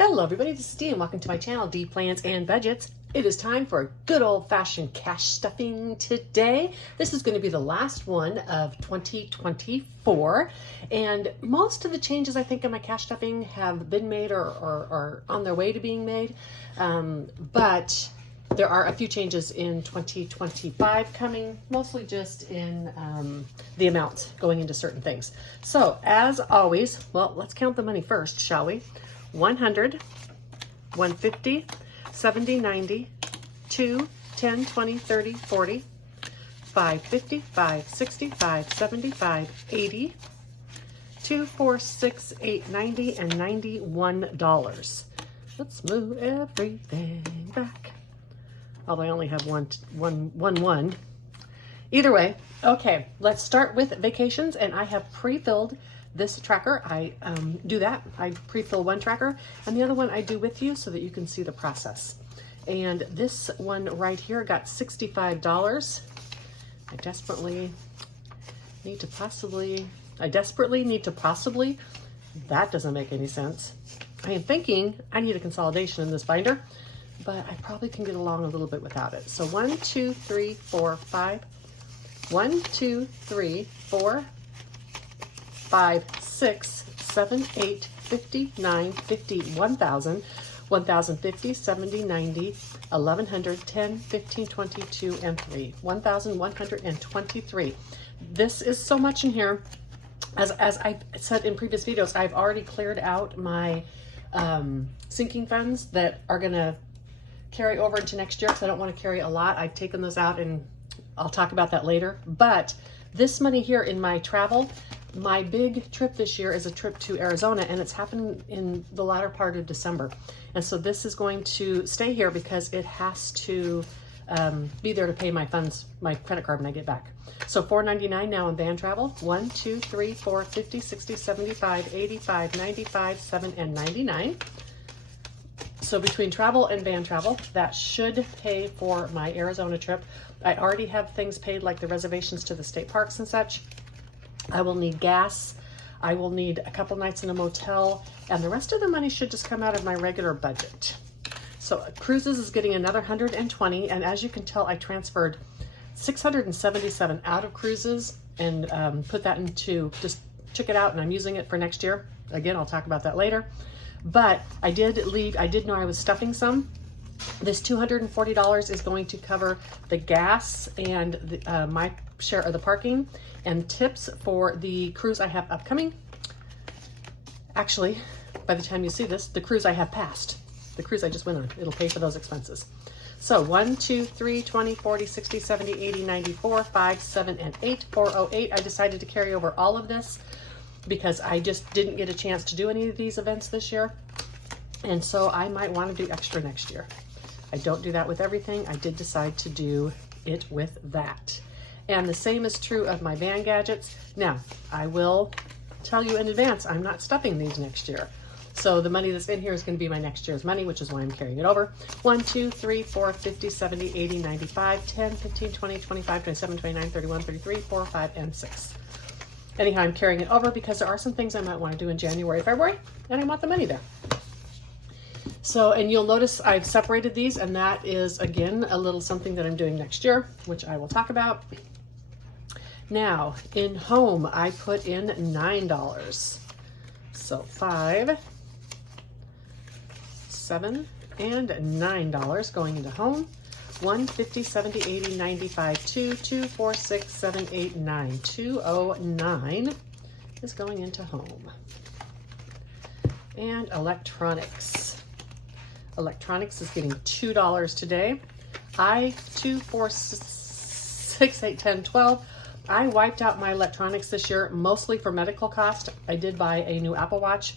Hello everybody, this is Dee and welcome to my channel, Dee Plans and Budgets. It is time for a good old-fashioned cash stuffing today. This is going to be the last one of 2024, and most of the changes I think in my cash stuffing have been made or are on their way to being made, but there are a few changes in 2025 coming, mostly just in the amounts going into certain things. So as always, well, let's count the money first, shall we? 100, 150, 70, 90, 2, 10, 20, 30, 40, 550, 560, 570, 580, 2, 4, 6, 8, 90, and $91. Let's move everything back. Although I only have one. Either way, okay, let's start with vacations, and I have pre-filled this tracker. I do that. I pre-fill one tracker, and the other one I do with you so that you can see the process. And this one right here got $65. I desperately need to possibly, that doesn't make any sense. I am thinking I need a consolidation in this binder, but I probably can get along a little bit without it. So 1, 2, 3, 4, 5. 1, 2, 3, 4, 5, 6, 7, 8, 50, 9, 50, 1,000, 1,050, 70, 90, 1,100, 10, 15, 22, and 3. 1,123. This is so much in here. As I said in previous videos, I've already cleared out my sinking funds that are going to carry over into next year because I don't want to carry a lot. I've taken those out and I'll talk about that later. But this money here in my travel, my big trip this year is a trip to Arizona, and it's happening in the latter part of December. And so this is going to stay here because it has to be there to pay my funds, my credit card when I get back. So $4.99 now in van travel. 1, 2, 3, 4, 50, 60, 75, 85, 95, 7, and 99. So between travel and van travel, that should pay for my Arizona trip. I already have things paid like the reservations to the state parks and such. I will need gas. I will need a couple nights in a motel, and the rest of the money should just come out of my regular budget. So cruises is getting another 120, and as you can tell, I transferred 677 out of cruises and put that into, just took it out, and I'm using it for next year. Again, I'll talk about that later. But I did know I was stuffing some. This $240 is going to cover the gas and the, my share of the parking and tips for the cruise I have upcoming. Actually, by the time you see this, the cruise I have passed. The cruise I just went on. It'll pay for those expenses. So 1, 2, 3, 20, 40, 60, 70, 80, 94, 5, 7, and 8, 408. I decided to carry over all of this because I just didn't get a chance to do any of these events this year. And so I might want to do extra next year. I don't do that with everything. I did decide to do it with that. And the same is true of my van gadgets. Now, I will tell you in advance, I'm not stuffing these next year. So the money that's in here is going to be my next year's money, which is why I'm carrying it over. 1, 2, 3, 4, 50, 70, 80, 95, 10, 15, 20, 25, 27, 29, 31, 33, 4, 5, and 6. Anyhow, I'm carrying it over because there are some things I might want to do in January, February, and I want the money there. So, and you'll notice I've separated these, and that is, again, a little something that I'm doing next year, which I will talk about. Now, in home, I put in $9. So 5, 7, and $9 going into home. 1, 50, 70, 80, 95, 2, 2, 4, 6, 7, 8, 9. 209 is going into home. And electronics. Electronics is getting $2 today. 2, 4, 6, 8, 10, 12. I wiped out my electronics this year, mostly for medical cost. I did buy a new Apple Watch,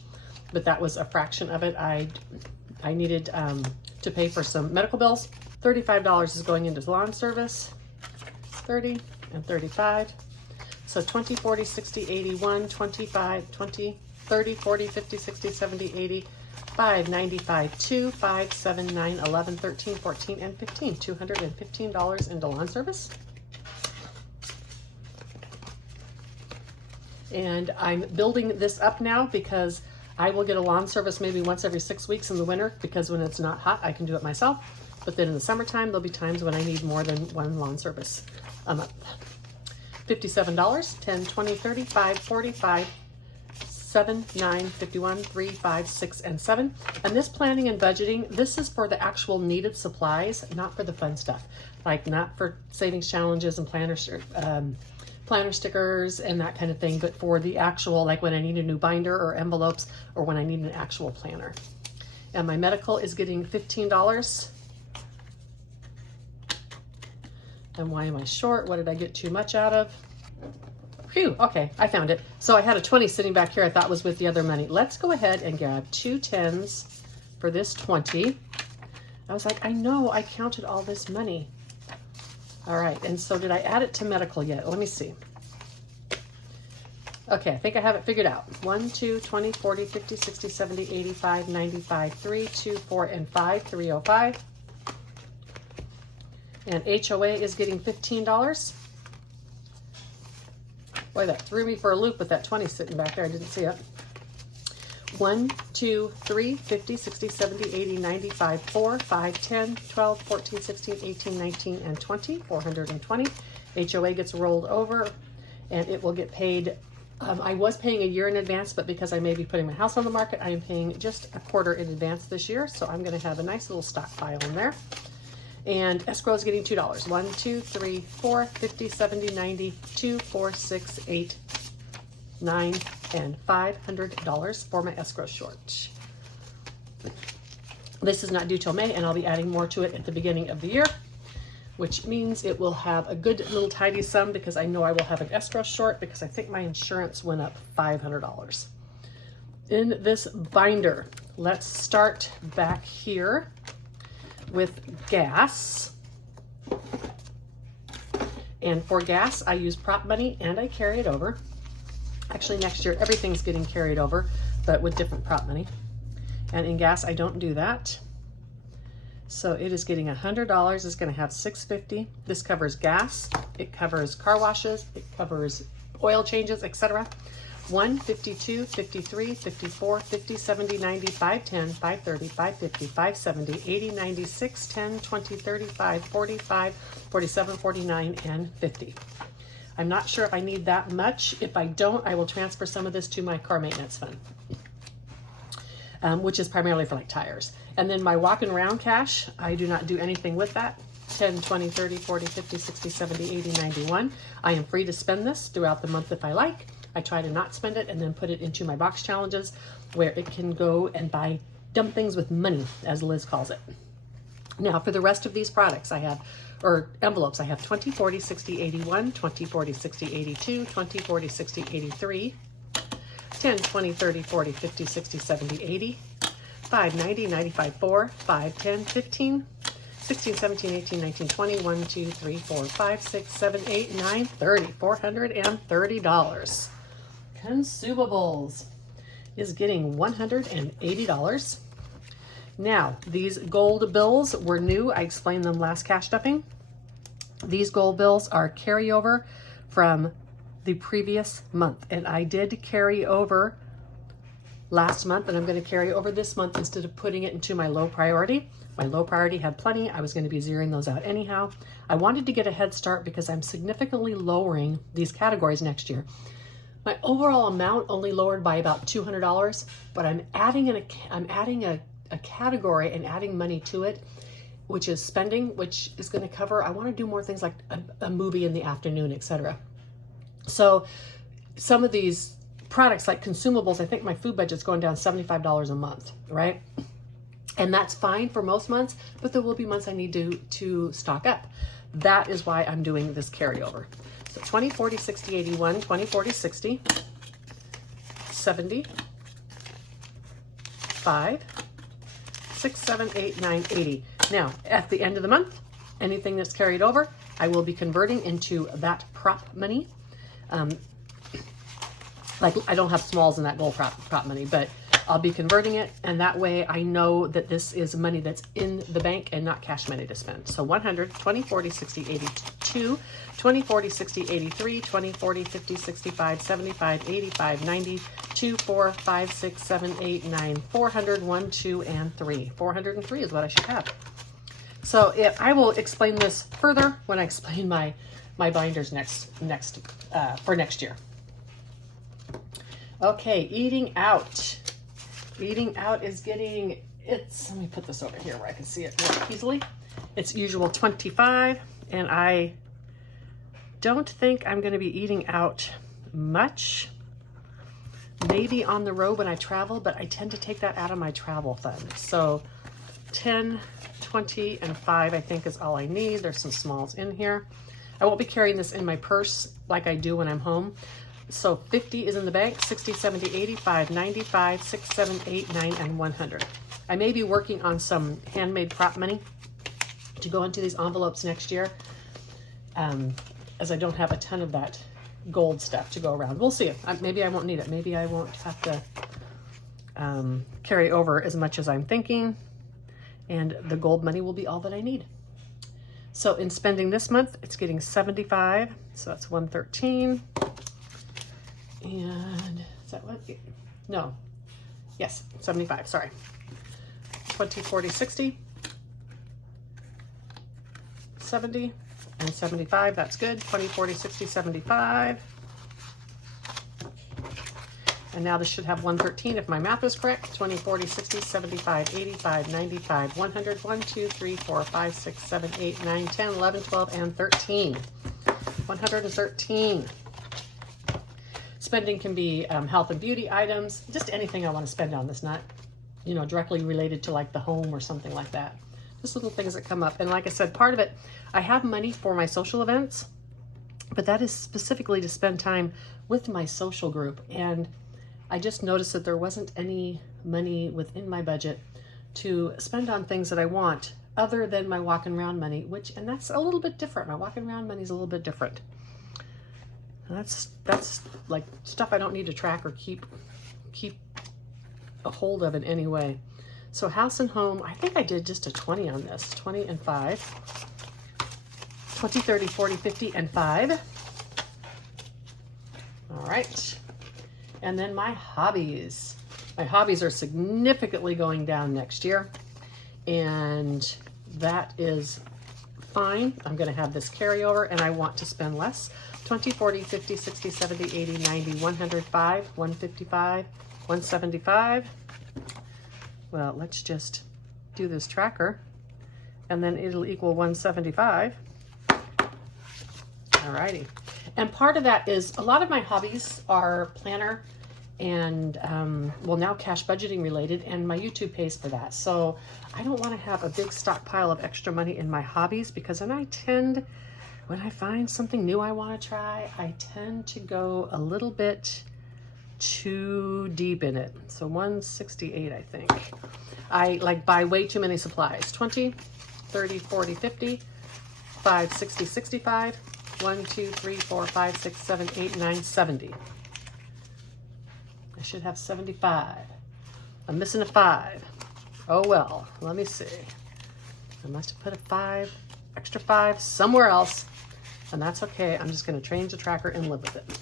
but that was a fraction of it. I needed to pay for some medical bills. $35 is going into lawn service. 30 and 35. So 20, 40, 60, 81, 25, 20, 30, 40, 50, 60, 70, 80, 5, 95, 2, 5, 7, 9, 11, 13, 14, and 15. $215 into lawn service. And I'm building this up now because I will get a lawn service maybe once every 6 weeks in the winter, because when it's not hot, I can do it myself. But then in the summertime, there'll be times when I need more than one lawn service a month. $57, 10, 20, 30, 5, 45, 7, 9, 51, 3, 5, 6, and 7. And this planning and budgeting, this is for the actual needed supplies, not for the fun stuff. Like not for savings challenges and planner stickers and that kind of thing, but for the actual, like when I need a new binder or envelopes, or when I need an actual planner. And my medical is getting $15. And why am I short? What did I get too much out of? Phew, okay, I found it. So I had a 20 sitting back here I thought was with the other money. Let's go ahead and grab 2 10s for this 20. I was like, I know I counted all this money. All right, and so did I add it to medical yet? Let me see. Okay, I think I have it figured out. 1, 2, 20, 40, 50, 60, 70, 85, 95, 3, 2, 4, and 5, 305. And HOA is getting $15. Boy, that threw me for a loop with that 20 sitting back there. I didn't see it. 1, 2, 3, 50, 60, 70, 80, 95, 4, 5, 10, 12, 14, 16, 18, 19, and 20, 420. HOA gets rolled over and it will get paid. I was paying a year in advance, but because I may be putting my house on the market, I am paying just a quarter in advance this year. So I'm going to have a nice little stockpile in there. And escrow is getting $2. 1, 2, 3, 4, 50, 70, 90, 2, 4, 6, 8, 9, and $500 for my escrow short. This is not due till May, and I'll be adding more to it at the beginning of the year, which means it will have a good little tidy sum, because I know I will have an escrow short, because I think my insurance went up $500. In this binder, let's start back here with gas. And for gas, I use prop money and I carry it over. Actually, next year, everything's getting carried over, but with different prop money. And in gas, I don't do that. So it is getting $100. It's going to have $6.50. This covers gas. It covers car washes. It covers oil changes, etc. 1, 52, 53, 54, 50, 70, 90, 5, 10, 5, 30, 5, 50, 5, 70, 80, 90, 6, 10, 20, 35, 45, 47, 49, and 50. I'm not sure if I need that much. If I don't, I will transfer some of this to my car maintenance fund, which is primarily for like tires. And then my walking around cash, I do not do anything with that. 10, 20, 30, 40, 50, 60, 70, 80, 91. I am free to spend this throughout the month if I like. I try to not spend it and then put it into my box challenges, where it can go and buy dumb things with money, as Liz calls it. Now for the rest of these products I have, or envelopes, I have 20, 40, 60, 81, 20, 40, 60, 82, 20, 40, 60, 83, 10, 20, 30, 40, 50, 60, 70, 80, 5, 90, 95, 4, 5, 10, 15, 16, 17, 18, 19, 20, 1, 2, 3, 4, 5, 6, 7, 8, 9, 30, $430. Consumables is getting $180. Now, these gold bills were new. I explained them last cash stuffing. These gold bills are carryover from the previous month. And I did carry over last month, and I'm going to carry over this month instead of putting it into my low priority. My low priority had plenty. I was going to be zeroing those out anyhow. I wanted to get a head start because I'm significantly lowering these categories next year. My overall amount only lowered by about $200, but I'm adding a category and adding money to it, which is spending, which is going to cover, I want to do more things like a movie in the afternoon, etc. So some of these products like consumables, I think my food budget's going down $75 a month, right? And that's fine for most months, but there will be months I need to stock up. That is why I'm doing this carryover. So 20, 40, 60, 81, 20, 40, 60, 70, 5, 6, 7, 8, 9, 80. Now, at the end of the month, anything that's carried over, I will be converting into that prop money. Like I don't have smalls in that gold prop money, but I'll be converting it, and that way I know that this is money that's in the bank and not cash money to spend. So 100, 20, 40, 60, 82, 20, 40, 60, 83, 20, 40, 50, 65, 75, 85, 90, 2, 4, 5, 6, 7, 8, 9, 400, 1, 2, and 3. 403 is what I should have. So I will explain this further when I explain my binders for next year. Okay, eating out. Eating out is getting, let me put this over here where I can see it more easily. It's usual 25, and I don't think I'm going to be eating out much. Maybe on the road when I travel, but I tend to take that out of my travel fund. So 10, 20, and 5 I think is all I need. There's some smalls in here. I won't be carrying this in my purse like I do when I'm home. So 50 is in the bank, 60, 70, 85, 95, 6, 7, 8, 9, and 100. I may be working on some handmade prop money to go into these envelopes next year, as I don't have a ton of that gold stuff to go around. We'll see. Maybe I won't need it. Maybe I won't have to carry over as much as I'm thinking, and the gold money will be all that I need. So in spending this month, it's getting 75, so that's 113. And is that what? No. Yes, 75, sorry. 20, 40, 60, 70, and 75, that's good. 20, 40, 60, 75. And now this should have 113 if my math is correct. 20, 40, 60, 75, 85, 95, 100, 1, 2, 3, 4, 5, 6, 7, 8, 9, 10, 11, 12, and 13. 113. Spending can be health and beauty items, just anything I want to spend on that's not, directly related to like the home or something like that. Just little things that come up. And like I said, part of it, I have money for my social events, but that is specifically to spend time with my social group. And I just noticed that there wasn't any money within my budget to spend on things that I want other than my walking around money, and that's a little bit different. My walking around money is a little bit different. That's like stuff I don't need to track or keep a hold of in any way. So house and home, I think I did just a 20 on this, 20 and 5, 20, 30, 40, 50, and 5. All right. And then my hobbies. My hobbies are significantly going down next year, and that is fine. I'm going to have this carryover, and I want to spend less. 20, 40, 50, 60, 70, 80, 90, 105, 155, 175. Well, let's just do this tracker, and then it'll equal 175. Alrighty. And part of that is a lot of my hobbies are planner and, now cash budgeting related, and my YouTube pays for that. So I don't want to have a big stockpile of extra money in my hobbies, because then when I find something new I want to try, I tend to go a little bit too deep in it. So 168, I think. I like buy way too many supplies. 20, 30, 40, 50, 5, 60, 65, 1, 2, 3, 4, 5, 6, 7, 8, 9, 70. I should have 75. I'm missing a 5. Oh well, let me see. I must have put a extra 5 somewhere else, and that's okay. I'm just going to change the tracker and live with it.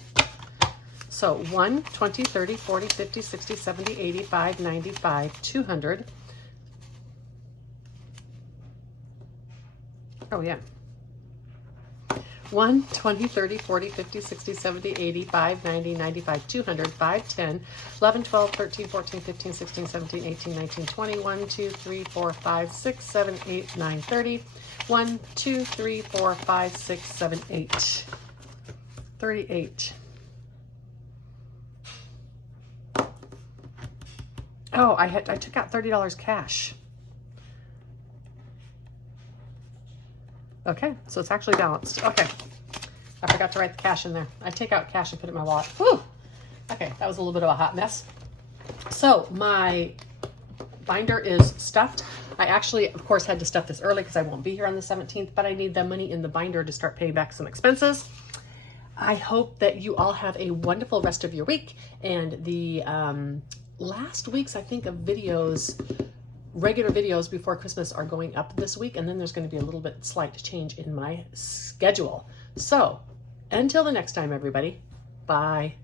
So 1, 20, 30, 40, 50, 60, 70, 85, 95, 200. Oh yeah. 1, 20, 30, 40, 50, 60, 70, 85, 90, 95, 200, 5, 10, 11, 12, 13, 14, 15, 16, 17, 18, 19, 20, 1, 2, 3, 4, 5, 6, 7, 8, 9, 30, 1, 2, 3, 4, 5, 6, 7, 8, 38. Oh, I took out $30 cash. Okay, so it's actually balanced. Okay, I forgot to write the cash in there. I take out cash and put it in my wallet. Whew. Okay, that was a little bit of a hot mess. So my binder is stuffed. I actually, of course, had to stuff this early because I won't be here on the 17th, but I need the money in the binder to start paying back some expenses. I hope that you all have a wonderful rest of your week, and the last week's, I think, of videos, regular videos before Christmas are going up this week, and then there's going to be a little bit slight change in my schedule. So until the next time, everybody, bye.